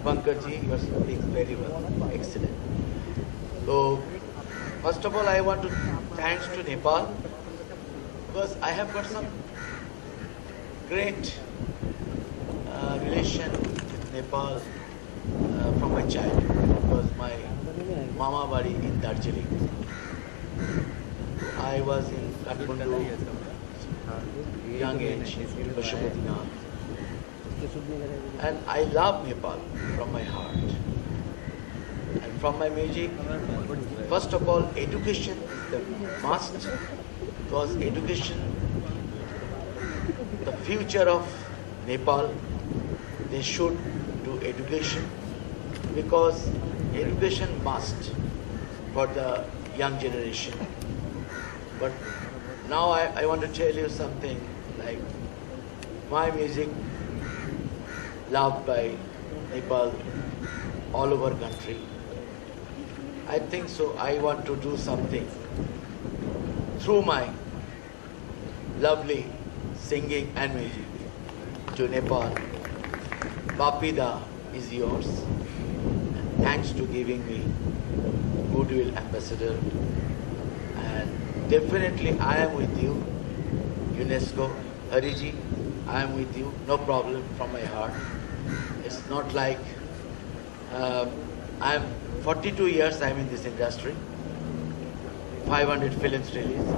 Dipankar ji, you are speaking very well. Excellent. So, first of all, I want to thanks to Nepal because I have got some great relation with Nepal from my childhood because my mama bari in Darjeeling. I was in Kathmandu, young age, Pashupatinath. And I love Nepal from my heart. And from my music, first of all, education is the must because education, the future of Nepal, they should do education because education must for the young generation. But now I want to tell you something like my music loved by Nepal all over country. I think so I want to do something through my lovely singing and music to Nepal. Bapida is yours. Thanks to giving me Goodwill Ambassador. And definitely I am with you, UNESCO, Hariji, I am with you, no problem from my heart. It's not like I am 42 years I am in this industry, 500 films released,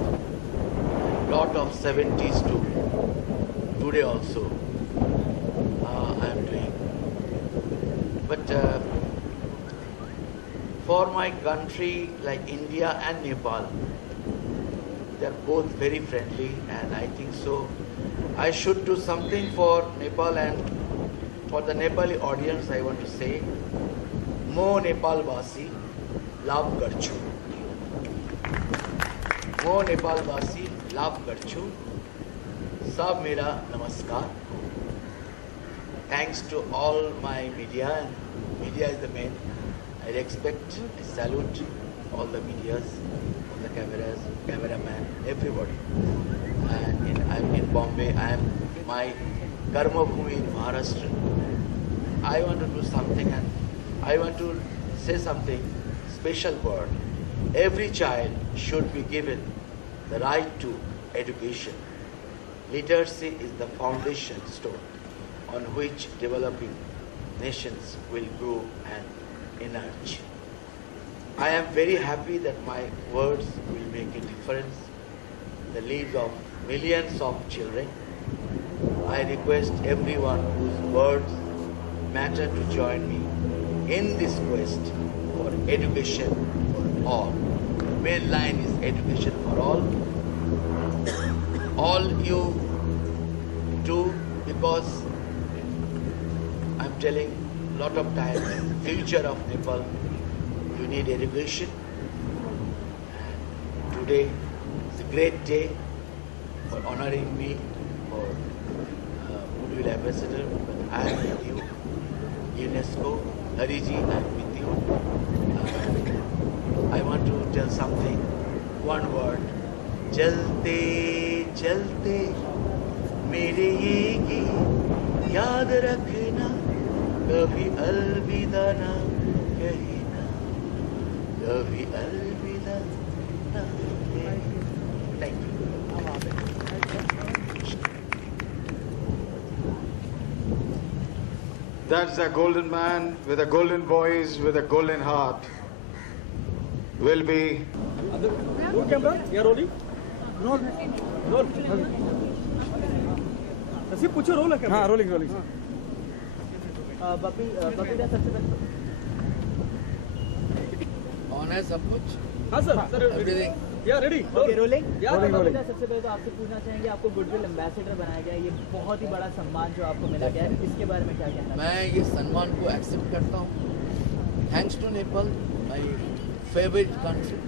lot of 70s too. Today also I am doing. But for my country like India and Nepal, they are both very friendly and I think so I should do something for Nepal and for the Nepali audience I want to say, Mo Nepal Vasi, Love Garchu. Mo Nepal Vasi, Love Garchu. Sab Mera Namaskar. Thanks to all my media, and media is the main. I respect, I salute all the medias, all the cameras, cameraman, everybody. And I'm in Bombay, I am my Karma Bhumi in Maharashtra. I want to do something and I want to say something special word. Every child should be given the right to education. Literacy is the foundation stone on which developing nations will grow and emerge. I am very happy that my words will make a difference in the lives of millions of children. I request everyone whose words matter to join me in this quest for education for all. The main line is education for all. All you do because I'm telling a lot of times, future of Nepal, you need education. And today is a great day for honoring me for Goodwill Ambassador. But I am with you, UNESCO, Hariji, I am with you. I want to tell something, one word. चलते चलते मेरे ये गीत याद रखना कभी अलविदा ना कहना कभी अलविदा ना कहना. Thank you. That's a golden man with a golden voice, with a golden heart. Will be. Roll camera. Yeah, rolling. Roll. Roll. नसीब पूछो रोल है क्या? हाँ रोलिंग रोलिंग. बपी बपीदा सबसे पहले ऑन है सब कुछ. हाँ सर सर एवरीथिंग. या रेडी. Okay rolling. रोलिंग. सबसे पहले तो आपसे पूछना चाहेंगे आपको गुडविल एम्बेसडर बनाया गया, ये बहुत ही बड़ा सम्मान जो आपको मिला गया है, इसके बारे में क्या कहना है? मैं ये सम्मान को एक्सेप्ट करता हूँ. Thanks to Nepal, my favourite country,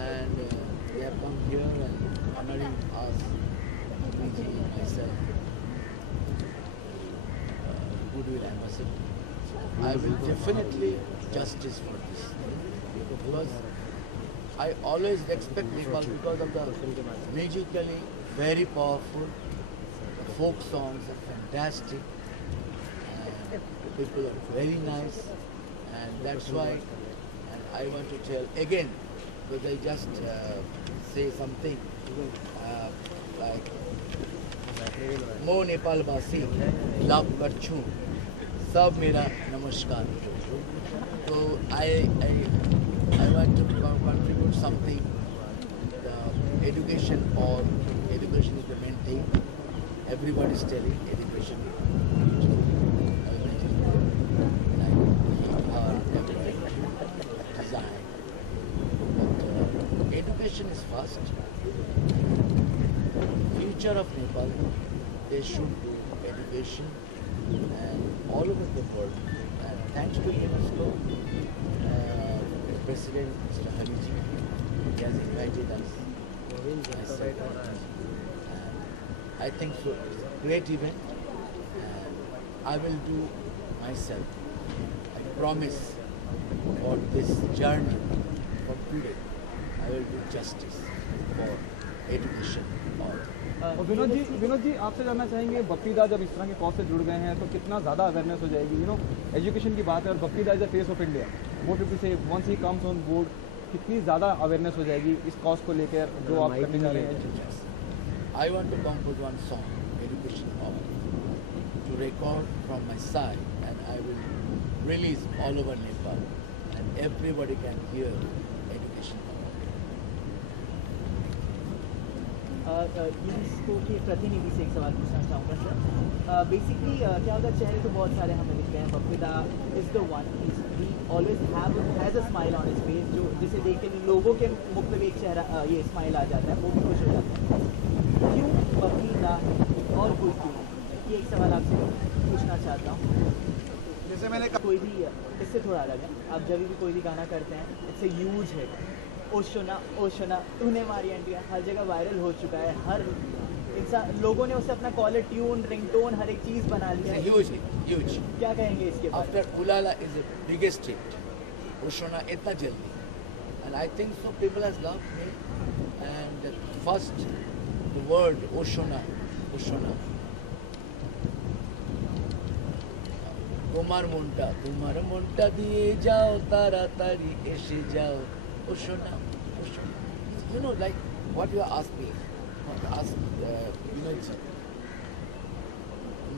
and they have come here and honoring us, myself, Goodwill Ambassador. I will definitely justice for this because I always respect Nepal because of the musically very powerful. The folk songs are fantastic. People are very nice, and that's why. And I want to tell again, because I just say something like Mo Nepal Basi, love Karchu, Sab Mera Namaskar. So I want to contribute something. The education is the main thing. Everybody is telling education. Design. But, education is first. Future of Nepal, they should do education and all over the world. And thanks to UNESCO, President Mr. Haliji, he has invited us. Myself, and I think so. It's a great event. And I will do myself. I promise for this journey from today. I will do justice for education. और विनोद जी आपसे जानना चाहेंगे बप्पीदा जब इस तरह के cause से जुड़ गए हैं तो कितना ज़्यादा अवेयरनेस हो जाएगी एजुकेशन की बात है और Bappida is the face of India vote to से once he comes on board कितनी ज़्यादा अवेयरनेस हो जाएगी इस कॉज को लेकर जो आप करने जा रहे हैं I want to compose one song, education of, to record from my side, and I will release all over Nepal, and everybody can hear education of. UNESCO के प्रतिनिधि से एक सवाल पूछना चाहूँगा सर बेसिकली क्या होता है चेहरे तो बहुत सारे हमें दिखते हैं Bappida is the one he always has a smile on his face जो जिसे देख के लोगों के मुख पे भी एक चेहरा ये स्माइल आ जाता है वो भी खुश हो जाता है क्यों बप्पीदा और कोई क्यों ये एक सवाल आपसे पूछना चाहता हूँ जैसे मैंने कोई भी इससे थोड़ा अलग है आप जब भी कोई भी गाना करते हैं इट्स ए ह्यूज है ओशोना तूने मारी एंटिया हर जगह वायरल हो चुका है हर इंसान लोगों ने उसे अपना कॉलर ट्यून रिंगटोन हर एक चीज़ बना लिया है Huge. क्या कहेंगे इसके बाद After Ulala is the biggest hit. Oshona itna jaldi. And I think so people has loved me. And first the word Oshona. তোমার মনটা দিয়ে যাও তাড়াতাড়ি এসে যাও Oshona. You know, like what you asked me.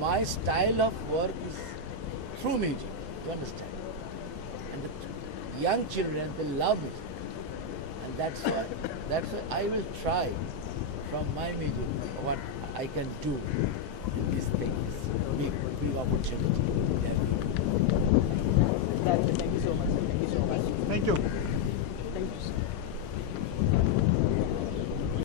My style of work is through music. You understand? And the young children, they love it. And that's why I will try from my music what I can do in this thing. It's big opportunity. That's it. Thank you so much. Thank you so much. Thank you